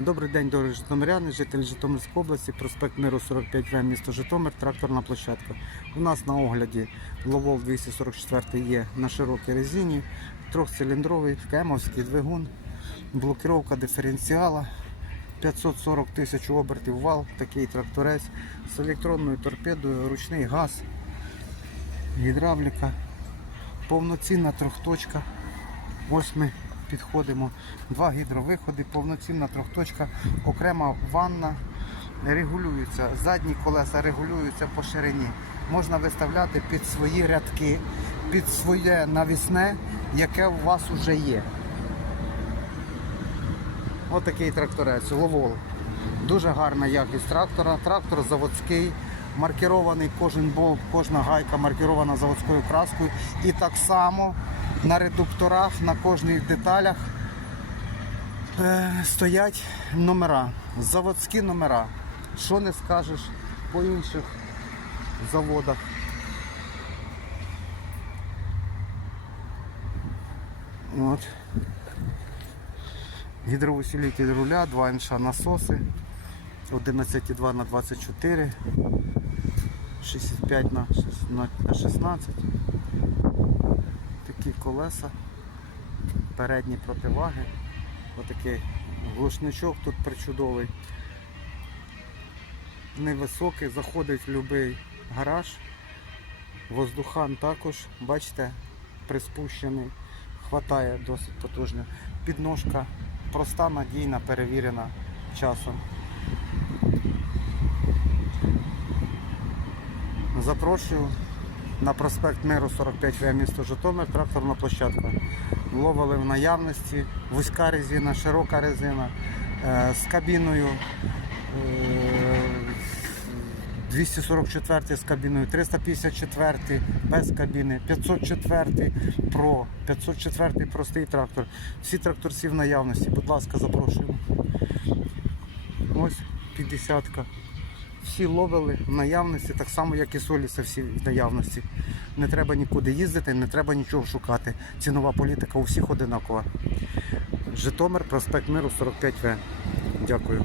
Добрий день, дорогі житомиряни, жителі Житомирської області, проспект Миру 45В, місто Житомир, тракторна площадка. У нас на огляді Ловол 244 є на широкій резині, трьохциліндровий кемовський двигун, блокировка диференціала, 540 тисяч обертів вал, такий тракторець з електронною торпедою, ручний газ, гідравліка, повноцінна трьохточка. Ось ми підходимо. Два гідровиходи, повноцінна трьохточка, окрема ванна. Регулюються, задні колеса регулюються по ширині. Можна виставляти під свої рядки, під своє навісне, яке у вас вже є. Ось такий тракторець, ловол. Дуже гарна якість трактора. Трактор заводський, маркірований кожен болт, кожна гайка маркірована заводською краскою. І так само на редукторах, на кожних деталях е, стоять номера, заводські номера. Що не скажеш по інших заводах. От. Гідроусилитель руля, 2 інша насоси, 11,2 на 24, 65 на шест- на 16. Такі колеса, передні противаги, отакий глушничок тут причудовий. Невисокий, заходить в будь-який гараж. Воздухан також, бачите, приспущений, хватає досить потужно. Підножка проста, надійна, перевірена часом. Запрошую на проспект Миру 45В місто Житомир, тракторна площадка. Ловили в наявності, вузька резина, широка резина е, з кабіною. е, 244 з кабіною, 354 без кабіни, 504 Pro, 504 простий трактор. Всі тракторці в наявності, будь ласка, запрошуємо. Ось 50 -ка. Всі ловили в наявності, так само, як і соліси всі в наявності. Не треба нікуди їздити, не треба нічого шукати. Цінова політика у всіх одинакова. Житомир, проспект Миру 45В. Дякую.